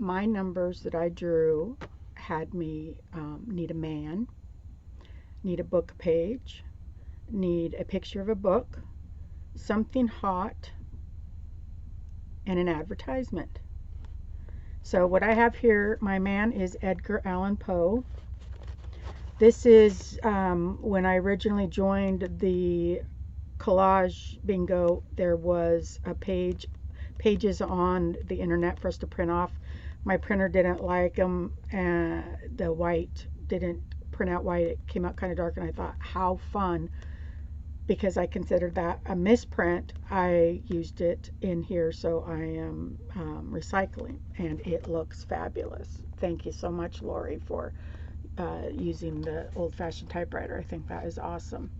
my numbers that I drew had me need a man, need a book page, need a picture of a book, something hot, and an advertisement. So what I have here, my man is Edgar Allan Poe. This is when I originally joined the Collage bingo, there was a pages on the internet for us to print off. My printer didn't like them, and the white didn't print out white. It came out kind of dark, and I thought, how fun. Because I considered that a misprint, I used it in here, so I am recycling, and it looks fabulous. Thank you so much, Lori, for using the old-fashioned typewriter. I think that is awesome.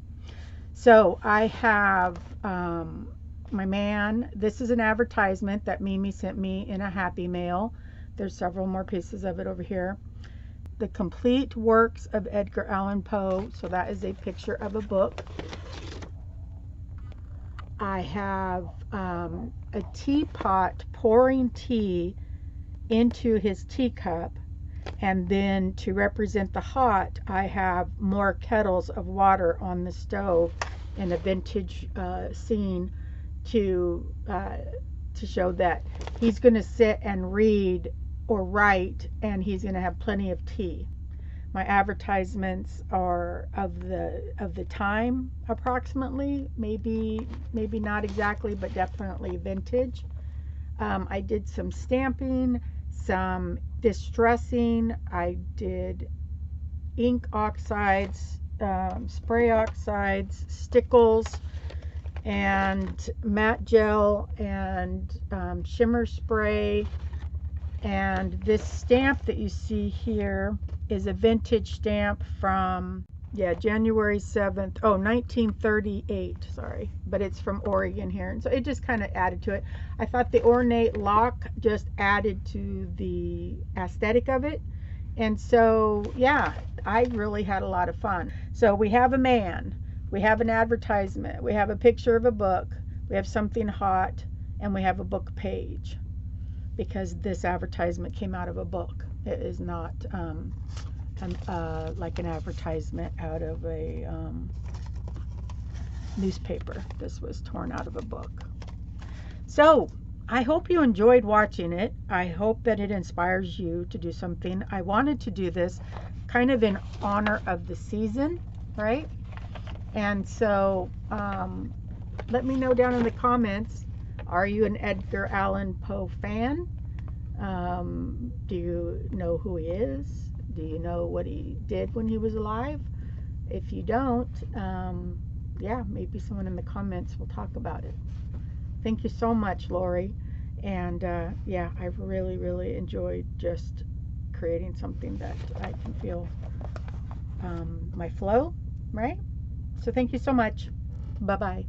So I have my man. This is an advertisement that Mimi sent me in a Happy Mail. There's several more pieces of it over here. The complete works of Edgar Allan Poe. So that is a picture of a book. I have a teapot pouring tea into his teacup, and then to represent the hot, I have more kettles of water on the stove in a vintage scene to show that he's going to sit and read or write, and he's going to have plenty of tea. My advertisements are of the time, approximately, maybe not exactly, but definitely vintage. I did some stamping, some distressing. I did ink oxides, spray oxides, stickles, and matte gel, and shimmer spray. And this stamp that you see here is a vintage stamp from, January 7th, 1938, sorry, but it's from Oregon here. And so it just kind of added to it. I thought the ornate lock just added to the aesthetic of it. And so, yeah, I really had a lot of fun. So we have a man, we have an advertisement, we have a picture of a book, we have something hot, and we have a book page, because this advertisement came out of a book. It is not like an advertisement out of a newspaper. This was torn out of a book. So I hope you enjoyed watching it. I hope that it inspires you to do something. I wanted to do this kind of in honor of the season, right? And so let me know down in the comments, are you an Edgar Allan Poe fan? Do you know who he is? Do you know what he did when he was alive? If you don't, yeah, maybe someone in the comments will talk about it. Thank you so much, Lori. And yeah, I've really enjoyed just creating something that I can feel my flow, right? So thank you so much. Bye-bye.